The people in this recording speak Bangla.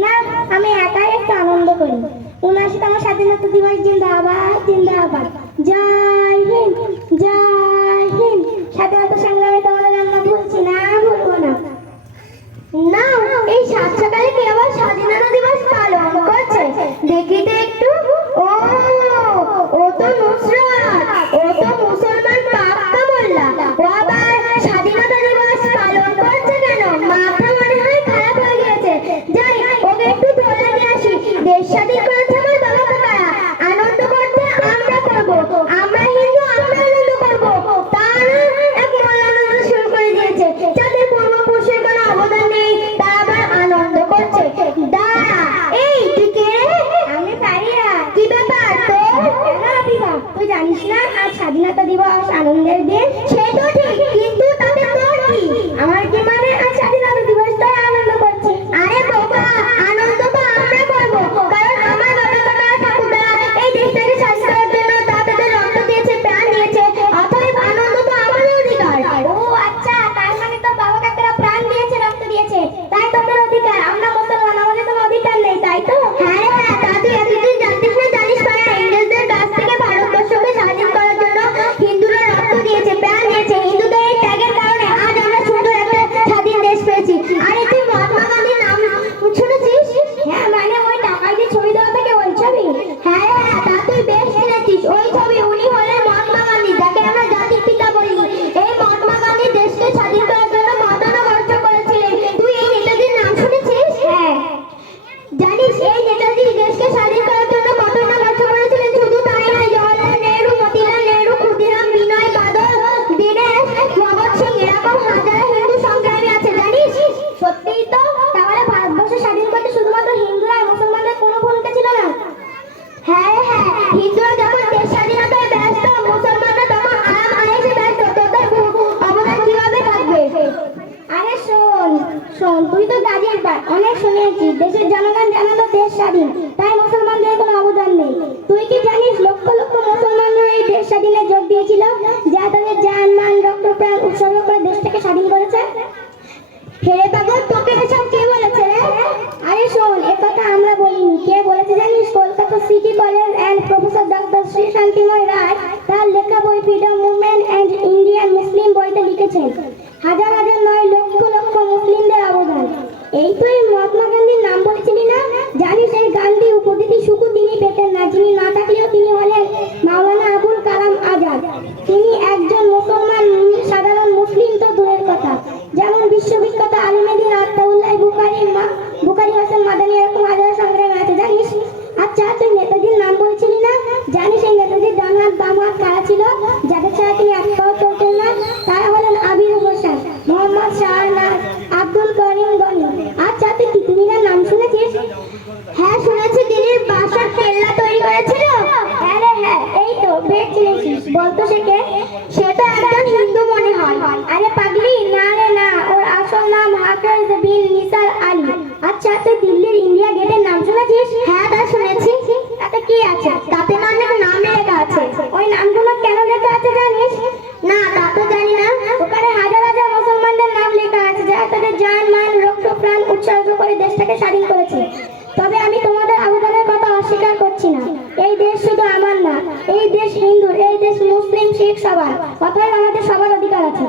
না, আমি একাই একটু আনন্দ করি। ৭৯তম স্বাধীনতা দিবস জিন্দাবাদ জিন্দাবাদ, জয় হিন্দ জয় হিন্দ। স্বাধীনতা সংগ্রামে তোমাদের আমরা ভুলছি না, ভুলবো না। না, এই সাত সকালে কে আবার স্বাধীনতা দিবস পালন করছে? দেখি তো একটু। ও, ও তো নুসরাত, ও তো মুসলমান পাক্কা মোল্লা। ও আবার স্বাধীনতা দিবস পালন করছে কেন? মাথা মনে হয় খারাপ হয়ে গিয়েছে। যাই, ওকে একটু ধরে নিয়ে আসি। দেশ স্বাধীন করেছে আমার বাবা কাকারা, আনন্দ করতে আমরা করবো। আমরা হিন্দু, আমরা আনন্দ করবো। তারা এক মোল্লানন্দ শুরু করে দিয়েছে, যাদের পূর্বপুরুষের কোনো অবদান নেই, তারা আবার আনন্দ করছে। দাঁড়া, এই তুই কে রে? আমি পারিয়া। কি ব্যাপার তোর? তুই জানিস না আজ স্বাধীনতা দিবস, আনন্দের দিন? সে তো ঠিক, কিন্তু তাতে তোর কি? আমার কি মানে? আজ স্বাধীনতা দিবস, তাই আনন্দ করছি। আরে বাবা, আনন্দ তো আমরা করবো, কারণ আমার বাবা কাকা ঠাকুরদা এই দেশটাকে স্বাধীন করার জন্য তাদের রক্ত দিয়েছে, প্রাণ দিয়েছে। অতএব আনন্দ তো আমাদের অধিকার। ও আচ্ছা, তার মানে তো বাবা কাকারা প্রাণ দিয়েছে, রক্ত দিয়েছে, তাই তোদের অধিকার। আমরা মুসলমান, আমাদের কোনো অধিকার নেই, তাই তো? হ্যাঁ হ্যাঁ, তা তুই এতদিন জানতিস না? জানিস পারা, ইংরেজদের কাছ থেকে ভারতবর্ষকে স্বাধীন করার জন্য হিন্দুরা রক্ত দিয়েছে, প্রাণ দিয়েছে। হিন্দুদের এই ত্যাগের কারণে আজ আমরা সুন্দর একটা স্বাধীন দেশ পেয়েছি। আরে তুই মহাত্মা গান্ধীর নাম শুনেছিস? হ্যাঁ, মানে ওই টাকায় যে ছবি দেওয়া থাকে, ওই ছবি? হ্যাঁ হ্যাঁ, তা তুই বেশ শুনেছিস। ওই ছবি, উনি হলেন মহাত্মা গান্ধী, যাকে আমরা জাতির পিতা বলি। এই মহাত্মা গান্ধী দেশকে স্বাধীন করার জন্য মতানুবর্ষ করেছিলেন। তুই এই নেতাজির নাম শুনেছিস? হ্যাঁ। জানিস এই নেতাজি দেশকে স্বাধীন করার জন্য মতানুবর্ষ করেছিলেন? শুধু তাই নয়, জওয়াহরলাল নেহরু, মতিলাল নেহরু, ক্ষুদিরাম, বিনয় বাদল, দীনেশ, ভগৎ সিং, এরকম হাজার হিন্দু সংগ্রামী আছে, জানিস? সত্যিই তো। তাহলে ভারতবর্ষ স্বাধীন করতে শুধুমাত্র হিন্দুরা আর মুসলমানদের কোনো ভূমিকা ছিল না? হ্যাঁ হ্যাঁ, হিন্দুরা যখন দেশ স্বাধীনতায় ব্যস্ত, মুসলমানরা তখন আরাম আয়েশে ব্যস্ত। তোদের অবদান কিভাবে থাকবে? আরে শোন শোন, তুই তো গাজীর পাট, অনেক শুনেছি। দেশের জনগণ জানে তো দেশ স্বাধীন, তাই মুসলমানদের কোনো অবদান নেই। তুই কি জানিস লক্ষ লক্ষ মুসলমানরা এই দেশ স্বাধীনে যোগ দিয়েছিল, যা তাদের জান মান রক্ত প্রাণ উৎসর্গ করে দেশটাকে স্বাধীন করেছে? হেরে পাগল, তোকে এসব কে বলেছে রে? আরে শোন, একথা আমরা বলিনি। কে বলেছে জানিস? Kolkata city college and professor doctor Shri শান্তিময় রায় তার লেখা বই ফ্রিডম মুভমেন্ট অ্যান্ড ইন্ডিয়ান মুসলিম বইতে লিখেছেন হাজার হাজার নয় লক্ষ লক্ষ মুসলিমদের অবদান। এই তুই মহাত্মা গান্ধীর নাম বলেছিলি না? জানিস এই গান্ধী উপাধিটি শুধু তিনি পেতেন না, যিনি না থাকলেও তিনি হলেন মাওলানা আবুল কালাম আজাদ। তিনি একজন মুসলমান, সাধারণ মুসলিম তো দূরের কথা, যেমন বিশ্ববিখ্যাত আলিমেদিন আত্মাউল্লাহ বুখারী হোসেন মাদানী, এরকম হাজার সংগ্রামী আছে, জানিস? আচ্ছা, তুই নেতাজির নাম বলছিলি না? জানিস এই নেতাজির ডান হাত বাম হাত কারা ছিল, যাদের ছাড়া তিনি এক পাও চলতেন না? তারা হলেন আবির হোসেন, মোহাম্মদ শাহনাজ, আব্দুল করিম গনি। আচ্ছা, তুই তিতুমিরের নাম শুনেছিস? হ্যাঁ শুনেছি, দিল্লির বাসার কেল্লা তৈরি করেছিল। হ্যাঁ রে হ্যাঁ, এই তো বেশ চিনেছিস। বলতো সে কে? সে তো একজন হিন্দু মনে হয়। আরে পাগলি, না রে না, ওর আসল নাম হাফেজ বিন নিসার আলী। আচ্ছা, তুই দিল্লির ইন্ডিয়া গেটের নাম শুনেছিস? হ্যাঁ তা শুনেছি। তাতে কি আছে? তাতে না অনেক নাম লেখা আছে। ওই নামগুলো কেন লেখা আছে জানিস? না, তা তো জানি না। ওখানে হাজার হাজার মুসলমানদের নাম লেখা আছে, যারা তাদের জান মান রক্ত প্রাণ উৎসর্গ করে দেশটাকে স্বাধীন করেছে। তবে আমি তোমাদের আবেদনের কথা অস্বীকার করছি না। এই দেশ শুধু আমার না, এই দেশ হিন্দুর, এই দেশ মুসলিম শিখ সবার। অতএব আমাদের সবার অধিকার আছে।